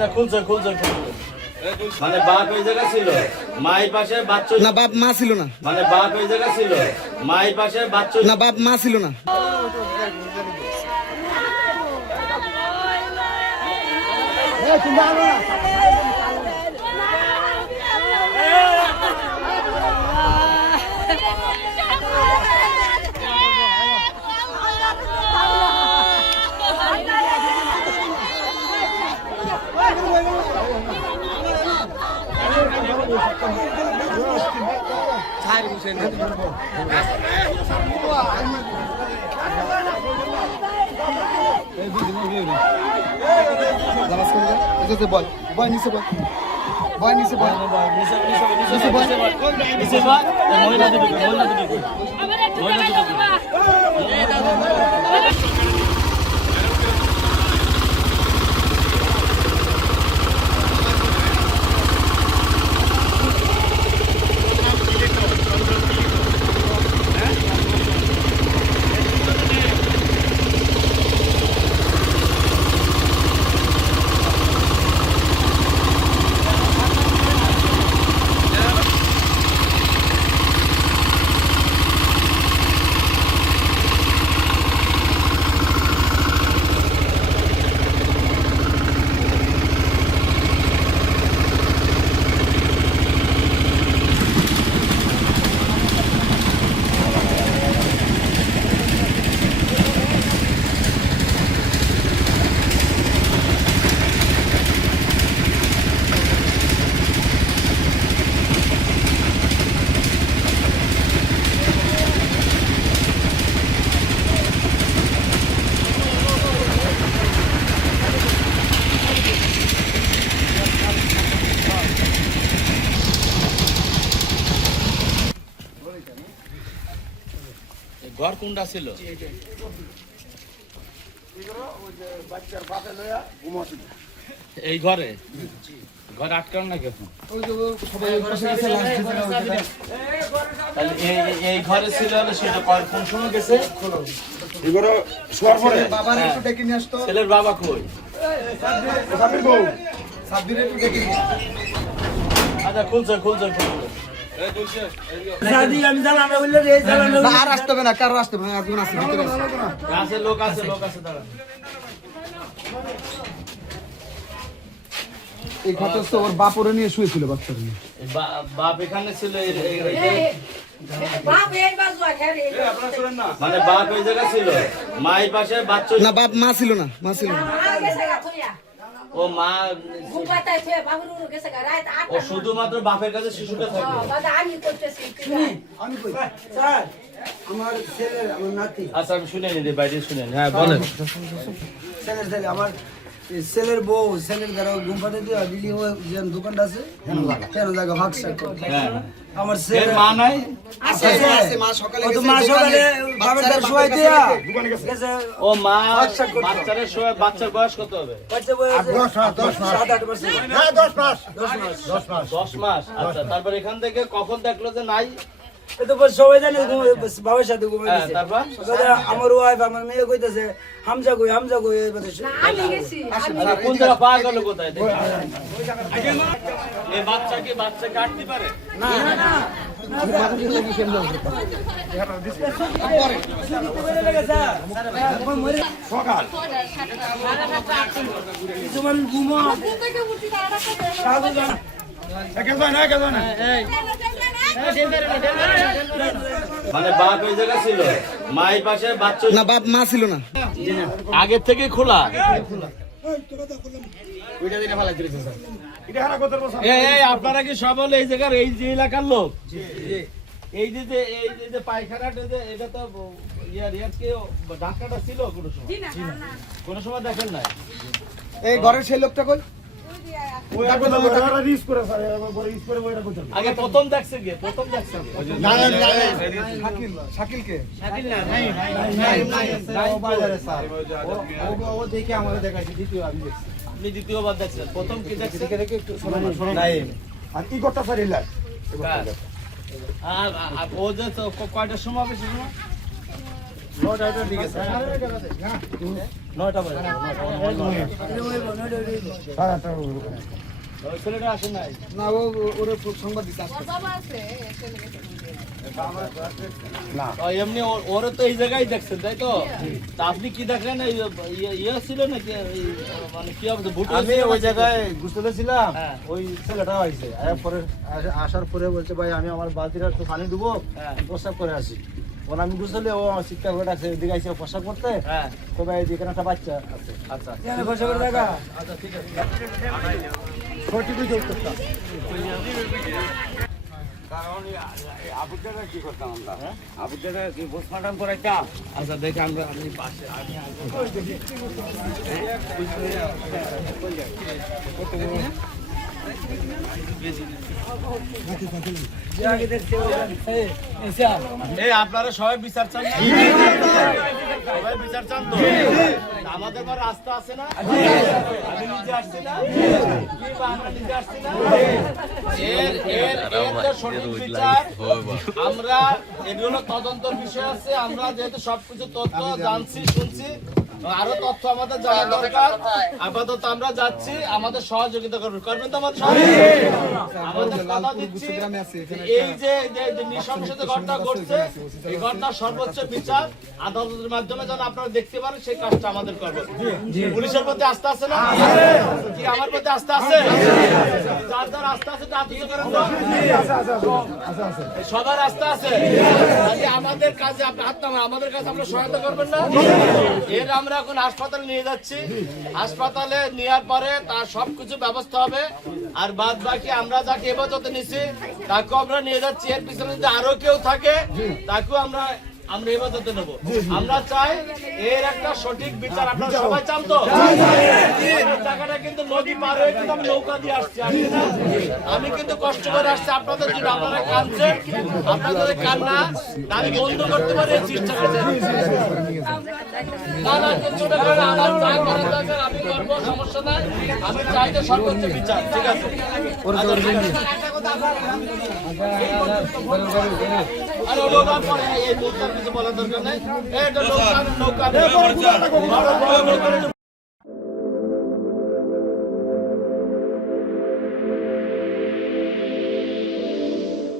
আচ্ছা খুলছে মানে বাপ ওই জায়গা ছিল, মাই পাশে বাচ্চা না, বাপ মা ছিল না। মানে বাপ ওই জায়গা ছিল, মাই পাশে বাচ্চা না, বাপ মা ছিল না। ঘর কোনটা ছিল? এই ঘরে ঘর আটকানো না কেন? এই ঘরে ছিল সেটা কোন সময় গেছে? ছেলের বাবা কই? আচ্ছা খুলছে আর আসতে হবে না, কারো আসতে হবে না, একজন আসতে হবে। লোক আছে দাঁড়া। এই ঘটনা তো ওর বাপরে নিয়ে শুয়েছিল, বাচ্চারা নিয়ে। বাপ এখানে ছিল, মানে বাপ ওই জায়গা ছিল, মাই পাশে বাচ্চা না, বাপ মা ছিল না, মা ছিল না। ও মা ও শুধুমাত্র বাপের কাছে শিশুটা থাকে। আমার ছেলের আমার নাতি, আচ্ছা আমি শুনে নি, বাইরে শুনেন। হ্যাঁ বলেন। ছেলের ছেলে আমার ছেলের বউ ছেলের দ্বারা ঘুম পাতে দিয়ে দিলি যে দোকানটা আছে কেন জায়গা ভাগ আমার ছেলে মা নাই, মা সকালে বাবার দ্বারা শোয়াই দিয়া ও মা বাচ্চাদের সময় বাচ্চার বয়স কত হবে? বাচ্চা বয়স 7-8 বছর, 10 মাস। আচ্ছা তারপর এখান থেকে কখন দেখলো যে নাই? তো সবাই জানে বাবার সাথে ঘুমাইছে। তারপর আমার ওয়াইফ আমার মেয়ে কইতেছে হামজা কই কোন জায়গা পাওয়া গেল কোথায়? এই বাচ্চা কাটতে পারে না সকাল তোমার ঘুমা মানে বাপ ওই জায়গা ছিল, মাই পাশে বাচ্চা না, বাপ মা ছিল না। আগের থেকে খোলা। আপনারা কি সব হলো এই জায়গার এই যে এলাকার লোক? এই যে পায়খানাটা এটা তো ডাক্তারটা ছিল কোনো সময় দেখেন নাই? এই ঘরের সেই লোকটা কই? আগে প্রথম দেখছে শাকিল কে? আপনি দ্বিতীয়বার দেখছেন, প্রথম কি দেখছেন? আর কি করতে পারি? আর ও যে কয়টার সময় হবে? না ওরে সংবাদ দিতে আসছে এমনি ওরা তো এই জায়গায় দেখছেন তাই তো? তা আপনি কি দেখলেন? ইয়ে ছিল নাকি মানে কি হবে? আমি ওই জায়গায় গোসলে ছিলাম, হ্যাঁ। ওই ছেলেটা হয়েছে আসার পরে বলছে ভাই আমি আমার বালতিটা একটু পানি ডুবো, হ্যাঁ। প্রস্রাব করে আসি। বলে আমি গোসলে, ও আমার চিৎকার করে ডাকছে, এদিকে আইসে প্রস্রাব করতে। হ্যাঁ, তবে এখানে একটা বাচ্চা আছে। আচ্ছা বসে করে দেখা আচ্ছা ঠিক আছে। আচ্ছা দেখে আমরা আপনি পাশে এই আপনারা সবাই বিচার চান না? সবাই বিচার চান তো? আমাদের পর রাস্তা আছে না? আমি নিজে আসছি না? কি বা আমরা নিজে আসছি না? এর যে সঠিক বিচার আমরা, এগুলো তদন্তর বিষয় আছে। আমরা যেহেতু সবকিছু তথ্য জানছি, শুনছি, আরো তথ্য আমাদের জানা দরকার। আপাতত আমরা যাচ্ছি, আমাদের সহযোগিতা করবেন তো? আমাদের আমাদের কথা দিচ্ছি, এই যে নৃশংস যে ঘটনা ঘটছে, এই ঘটনার সর্বোচ্চ বিচার আদালতের মাধ্যমে যেন আপনারা দেখতে পারেন, সেই কাজটা আমাদের করবেন। পুলিশের প্রতি আস্থা আছে না? কি আমার প্রতি আস্থা আছে? যার যার আস্থা আছে তা তুলে করেন তো? সবার আস্থা আছে। আজকে আমাদের কাজে আপনি হাত নামান, আমাদের কাছে আমরা সহায়তা করবেন না? এর আমরা এখন হাসপাতালে নিয়ে যাচ্ছি। হাসপাতালে নেওয়ার পরে তার সবকিছু ব্যবস্থা হবে। আর বাদ বাকি আমরা যাকে হেফাজতে নিছি তাকেও আমরা নিয়ে যাচ্ছি। এর পিছনে যদি আরো কেউ থাকে তাকেও আমরা হেফাজতে নেবো। আমরা চাই এর একটা সঠিক বিচার। আপনারা সবাই চান তো? এই জায়গাটা কিন্তু নদী পার হয়ে কিন্তু আমি নৌকা দিয়ে আসছি না? আমি কিন্তু কষ্ট করে আসছি আপনাদের জন্য। আপনারা কাঁদছেন, আপনাদের কান্না আমি বন্ধ করতে পারি এই চেষ্টা করছেন। না না, কিছু না, আমার যা করার দরকার আমি করবো, সমস্যা নাই। আমি চাই যে সর্বোচ্চ বিচার। ঠিক আছে, আরে নৌকা পরে এই নৌকার কিছু বলার দরকার নেই। এটা নৌকা